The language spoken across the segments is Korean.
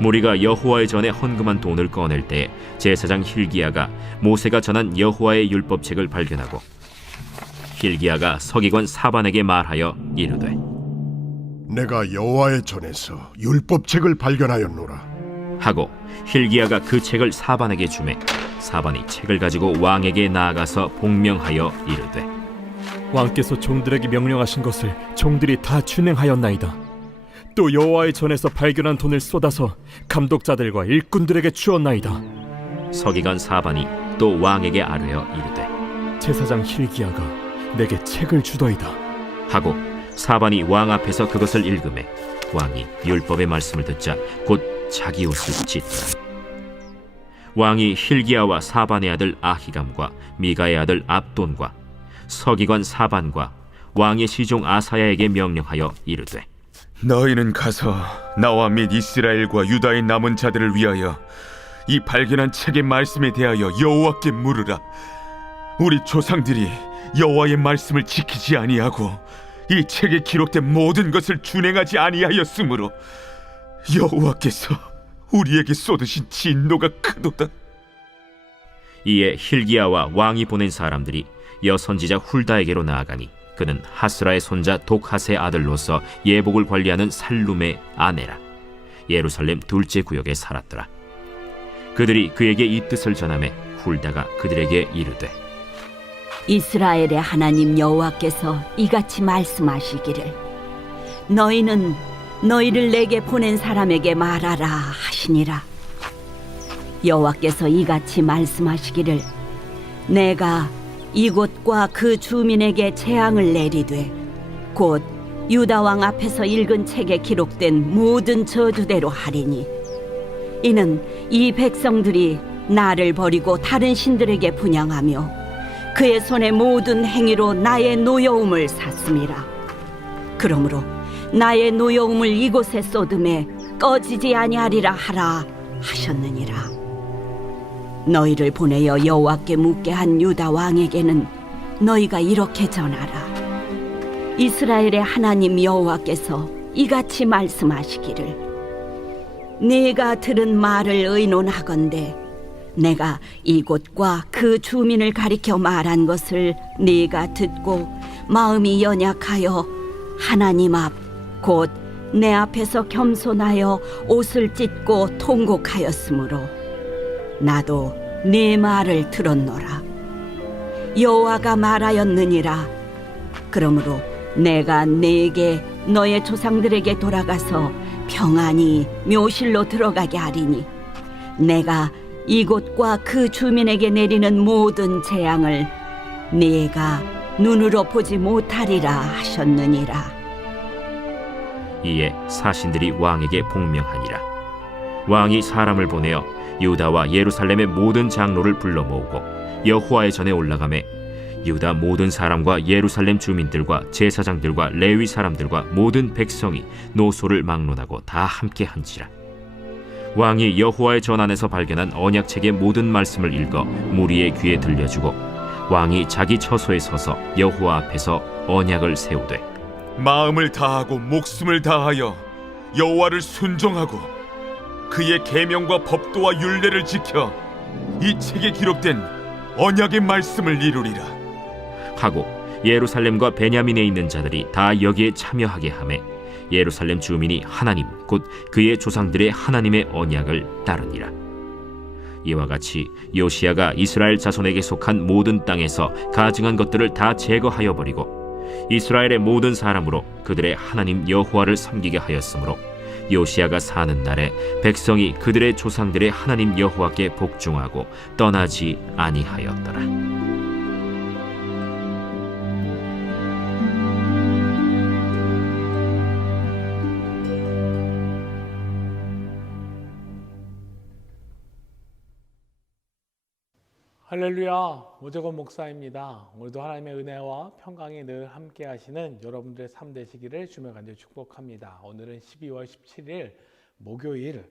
무리가 여호와의 전에 헌금한 돈을 꺼낼 때 제사장 hil기야가 모세가 전한 여호와의 율법책을 발견하고 hil기야가 서기관 사반에게 말하여 이르되 내가 여호와의 전에서 율법책을 발견하였노라. 하고 hil기야가 그 책을 사반에게 주매 사반이 책을 가지고 왕에게 나아가서 복명하여 이르되 왕께서 종들에게 명령하신 것을 종들이 다 준행하였나이다. 또 여호와의 전에서 발견한 돈을 쏟아서 감독자들과 일꾼들에게 주었나이다. 서기관 사반이 또 왕에게 아뢰어 이르되 제사장 hil기야가 내게 책을 주더이다. 하고 사반이 왕 앞에서 그것을 읽으매 왕이 율법의 말씀을 듣자 곧 자기 옷을 찢더라. 왕이 hil기야와 사반의 아들 아히감과 미가의 아들 압돈과 서기관 사반과 왕의 시종 아사야에게 명령하여 이르되 너희는 가서 나와 및 이스라엘과 유다의 남은 자들을 위하여 이 발견한 책의 말씀에 대하여 여호와께 물으라. 우리 조상들이 여호와의 말씀을 지키지 아니하고 이 책에 기록된 모든 것을 준행하지 아니하였으므로 여호와께서 우리에게 쏟으신 진노가 크도다. 이에 hil기야와 왕이 보낸 사람들이 여선지자 훌다에게로 나아가니 그는 하스라의 손자 독핫의 아들로서 예복을 관리하는 살룸의 아내라. 예루살렘 둘째 구역에 살았더라. 그들이 그에게 이 뜻을 전하매 훌다가 그들에게 이르되 이스라엘의 하나님 여호와께서 이같이 말씀하시기를 너희는 너희를 내게 보낸 사람에게 말하라 하시니라. 여호와께서 이같이 말씀하시기를 내가 이곳과 그 주민에게 재앙을 내리되 곧 유다 왕 앞에서 읽은 책에 기록된 모든 저주대로 하리니 이는 이 백성들이 나를 버리고 다른 신들에게 분향하며 그의 손의 모든 행위로 나의 노여움을 샀음이라. 그러므로 나의 노여움을 이곳에 쏟음에 꺼지지 아니하리라 하라 하셨느니라. 너희를 보내어 여호와께 묻게 한 유다 왕에게는 너희가 이렇게 전하라. 이스라엘의 하나님 여호와께서 이같이 말씀하시기를 네가 들은 말을 의논하건대 내가 이곳과 그 주민을 가리켜 말한 것을 네가 듣고 마음이 연약하여 하나님 앞 곧 내 앞에서 겸손하여 옷을 찢고 통곡하였으므로 나도 네 말을 들었노라. 여호와가 말하였느니라. 그러므로 내가 네게 너의 조상들에게 돌아가서 평안히 묘실로 들어가게 하리니 내가 이곳과 그 주민에게 내리는 모든 재앙을 네가 눈으로 보지 못하리라 하셨느니라. 이에 사신들이 왕에게 복명하니라. 왕이 사람을 보내어 유다와 예루살렘의 모든 장로를 불러 모으고 여호와의 전에 올라가매 유다 모든 사람과 예루살렘 주민들과 제사장들과 레위 사람들과 모든 백성이 노소를 막론하고 다 함께 한지라. 왕이 여호와의 전 안에서 발견한 언약책의 모든 말씀을 읽어 무리의 귀에 들려주고 왕이 자기 처소에 서서 여호와 앞에서 언약을 세우되 마음을 다하고 목숨을 다하여 여호와를 순종하고 그의 계명과 법도와 율례를 지켜 이 책에 기록된 언약의 말씀을 이루리라 하고 예루살렘과 베냐민에 있는 자들이 다 여기에 참여하게 하매 예루살렘 주민이 하나님 곧 그의 조상들의 하나님의 언약을 따르니라. 이와 같이 요시야가 이스라엘 자손에게 속한 모든 땅에서 가증한 것들을 다 제거하여 버리고 이스라엘의 모든 사람으로 그들의 하나님 여호와를 섬기게 하였으므로 요시야가 사는 날에 백성이 그들의 조상들의 하나님 여호와께 복종하고 떠나지 아니하였더라. 할렐루야, 오재건 목사입니다. 오늘도 하나님의 은혜와 평강이 늘 함께 하시는 여러분들의 삶 되시기를 주며 간절히 축복합니다. 오늘은 12월 17일 목요일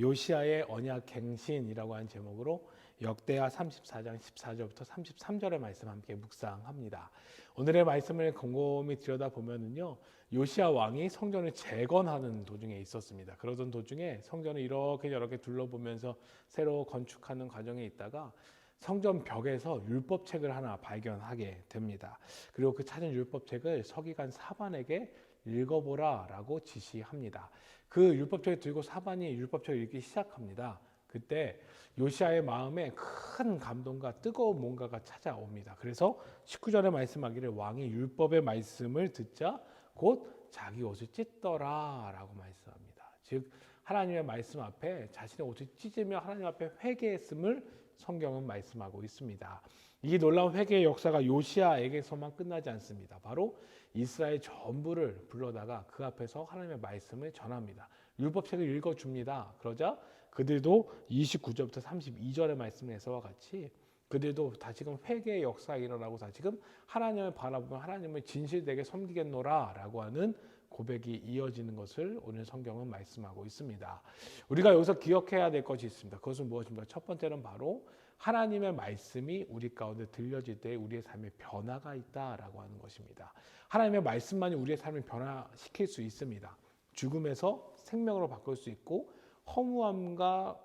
요시야의 언약갱신이라고 하는 제목으로 역대하 34장 14절부터 33절의 말씀 함께 묵상합니다. 오늘의 말씀을 곰곰이 들여다보면은요, 요시야 왕이 성전을 재건하는 도중에 있었습니다. 그러던 도중에 성전을 이렇게 저렇게 둘러보면서 새로 건축하는 과정에 있다가 성전 벽에서 율법책을 하나 발견하게 됩니다. 그리고 그 찾은 율법책을 서기관 사반에게 읽어보라라고 지시합니다. 그 율법책을 들고 사반이 율법책을 읽기 시작합니다. 그때 요시야의 마음에 큰 감동과 뜨거운 뭔가가 찾아옵니다. 그래서 19절에 말씀하기를 왕이 율법의 말씀을 듣자 곧 자기 옷을 찢더라 라고 말씀합니다. 즉 하나님의 말씀 앞에 자신의 옷을 찢으며 하나님 앞에 회개했음을 성경은 말씀하고 있습니다. 이 놀라운 회개의 역사가 요시야에게서만 끝나지 않습니다. 바로 이스라엘 전부를 불러다가 그 앞에서 하나님의 말씀을 전합니다. 율법책을 읽어줍니다. 그러자 그들도 29절부터 32절의 말씀에서와 같이 그들도 다시금 회개의 역사가 일어나고 다시금 하나님을 바라보며 하나님을 진실되게 섬기겠노라 라고 하는 고백이 이어지는 것을 오늘 성경은 말씀하고 있습니다. 우리가 여기서 기억해야 될 것이 있습니다. 그것은 무엇입니까? 첫 번째는 바로 하나님의 말씀이 우리 가운데 들려질 때 우리의 삶에 변화가 있다라고 하는 것입니다. 하나님의 말씀만이 우리의 삶을 변화시킬 수 있습니다. 죽음에서 생명으로 바꿀 수 있고 허무함과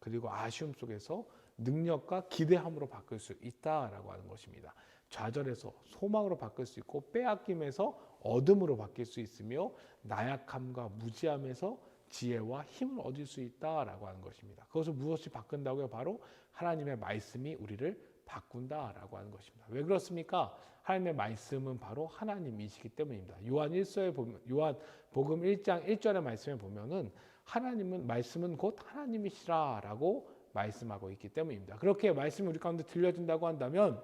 그리고 아쉬움 속에서 능력과 기대함으로 바꿀 수 있다라고 하는 것입니다. 좌절에서 소망으로 바꿀 수 있고 빼앗김에서 어둠으로 바뀔 수 있으며 나약함과 무지함에서 지혜와 힘을 얻을 수 있다라고 하는 것입니다. 그것을 무엇이 바꾼다고요? 바로 하나님의 말씀이 우리를 바꾼다라고 하는 것입니다. 왜 그렇습니까? 하나님의 말씀은 바로 하나님이시기 때문입니다. 요한복음 1장 1절의 말씀에 보면은 하나님은 말씀은 곧 하나님이시라라고 말씀하고 있기 때문입니다. 그렇게 말씀이 우리 가운데 들려진다고 한다면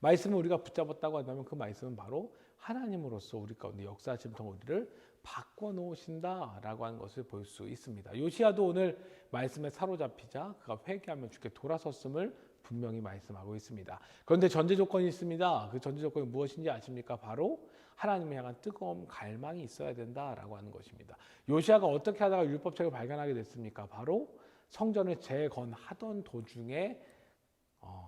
말씀을 우리가 붙잡았다고 한다면 그 말씀은 바로 하나님으로서 우리 가운데 역사하시는 통해 우리를 바꿔놓으신다라고 하는 것을 볼 수 있습니다. 요시야도 오늘 말씀에 사로잡히자 그가 회개하며 주께 돌아섰음을 분명히 말씀하고 있습니다. 그런데 전제 조건이 있습니다. 그 전제 조건이 무엇인지 아십니까? 바로 하나님을 향한 뜨거운 갈망이 있어야 된다라고 하는 것입니다. 요시야가 어떻게 하다가 율법책을 발견하게 됐습니까? 바로 성전을 재건하던 도중에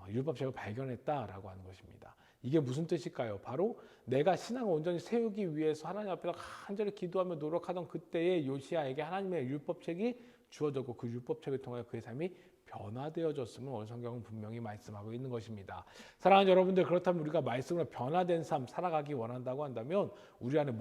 율법책을 발견했다라고 하는 것입니다. 이게 무슨 뜻일까요? 바로 내가 신앙을 온전히 세우기 위해서 하나님 앞에서 간절히 기도하며 노력하던 그때의 요시야에게 하나님의 율법책이 주어졌고 그 율법책을 통해 그의 삶이 변화되어졌음을 오늘 성경은 분명히 말씀하고 있는 것입니다. 사랑하는 여러분들, 그렇다면 우리가 말씀으로 변화된 삶 살아가기 원한다고 한다면 우리 안에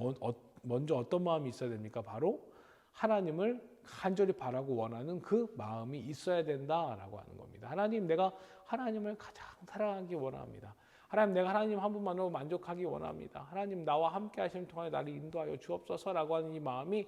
먼저 어떤 마음이 있어야 됩니까? 바로 하나님을 간절히 바라고 원하는 그 마음이 있어야 된다라고 하는 겁니다. 하나님, 내가 하나님을 가장 사랑하기 원합니다. 하나님, 내가 하나님 한 분만으로 만족하기 원합니다. 하나님, 나와 함께 하시는 동안에 나를 인도하여 주옵소서라고 하는 이 마음이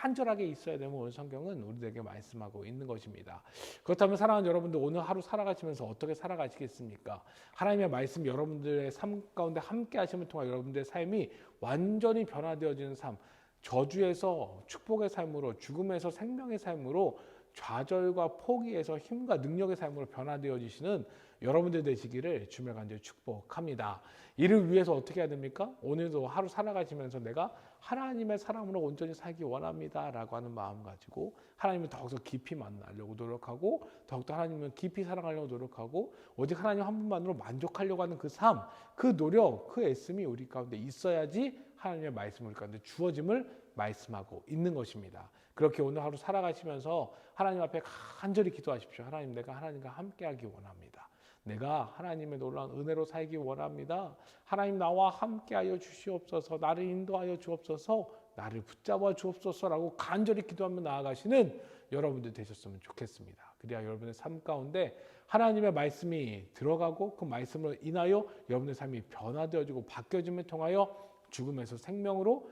간절하게 있어야 되면 오늘 성경은 우리에게 말씀하고 있는 것입니다. 그렇다면 사랑하는 여러분들, 오늘 하루 살아가시면서 어떻게 살아가시겠습니까? 하나님의 말씀 여러분들의 삶 가운데 함께 하심을 통해 여러분들의 삶이 완전히 변화되어지는 삶, 저주에서 축복의 삶으로, 죽음에서 생명의 삶으로, 좌절과 포기에서 힘과 능력의 삶으로 변화되어지시는 여러분들 되시기를 주며 간절히 축복합니다. 이를 위해서 어떻게 해야 됩니까? 오늘도 하루 살아가시면서 내가 하나님의 사람으로 온전히 살기 원합니다 라고 하는 마음 가지고 하나님을 더욱더 깊이 만나려고 노력하고 더욱더 하나님을 깊이 사랑하려고 노력하고 오직 하나님 한 분만으로 만족하려고 하는 그 삶, 그 노력, 그 애씀이 우리 가운데 있어야지 하나님의 말씀을 우리 가운데 주어짐을 말씀하고 있는 것입니다. 그렇게 오늘 하루 살아가시면서 하나님 앞에 간절히 기도하십시오. 하나님, 내가 하나님과 함께하기 원합니다. 내가 하나님의 놀라운 은혜로 살기 원합니다. 하나님, 나와 함께하여 주시옵소서. 나를 인도하여 주옵소서. 나를 붙잡아 주옵소서라고 간절히 기도하며 나아가시는 여러분들 되셨으면 좋겠습니다. 그래야 여러분의 삶 가운데 하나님의 말씀이 들어가고 그 말씀으로 인하여 여러분의 삶이 변화되어지고 바뀌어짐을 통하여 죽음에서 생명으로,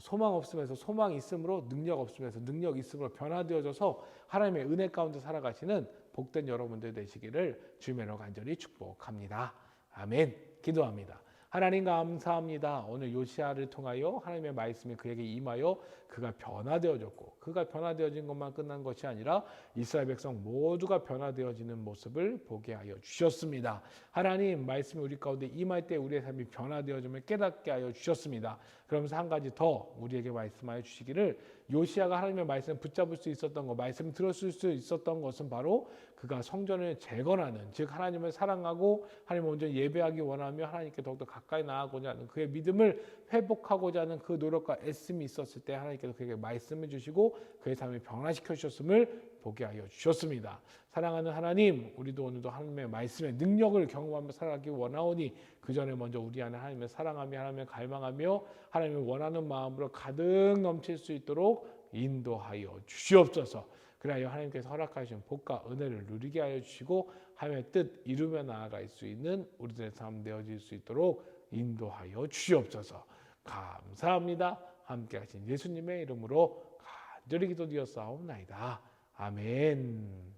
소망 없음에서 소망 있음으로, 능력 없음에서 능력 있음으로 변화되어져서 하나님의 은혜 가운데 살아가시는 복된 여러분들 되시기를 주님으로 간절히 축복합니다. 아멘. 기도합니다. 하나님 감사합니다. 오늘 요시야를 통하여 하나님의 말씀이 그에게 임하여 그가 변화되어졌고 그가 변화되어진 것만 끝난 것이 아니라 이스라엘 백성 모두가 변화되어지는 모습을 보게 하여 주셨습니다. 하나님, 말씀이 우리 가운데 임할 때 우리의 삶이 변화되어짐을 깨닫게 하여 주셨습니다. 그러면서 한 가지 더 우리에게 말씀하여 주시기를, 요시야가 하나님의 말씀을 붙잡을 수 있었던 것, 말씀을 들었을 수 있었던 것은 바로 그가 성전을 재건하는, 즉 하나님을 사랑하고 하나님을 먼저 예배하기 원하며 하나님께 더욱더 가까이 나아가고자 하는 그의 믿음을 회복하고자 하는 그 노력과 애씀이 있었을 때 하나님께서 그에게 말씀해 주시고 그의 삶을 변화시켜 주셨음을 보게 하여 주셨습니다. 사랑하는 하나님, 우리도 오늘도 하나님의 말씀의 능력을 경험하며 살아가기 원하오니 그 전에 먼저 우리 안에 하나님을 사랑하며 하나님을 갈망하며 하나님을 원하는 마음으로 가득 넘칠 수 있도록 인도하여 주시옵소서. 그리하여 하나님께서 허락하신 복과 은혜를 누리게 하여 주시고 하나님의 뜻 이루며 나아갈 수 있는 우리들의 삶 되어질 수 있도록 인도하여 주시옵소서. 감사합니다. 함께 하신 예수님의 이름으로 간절히 기도드렸사옵나이다. 아멘.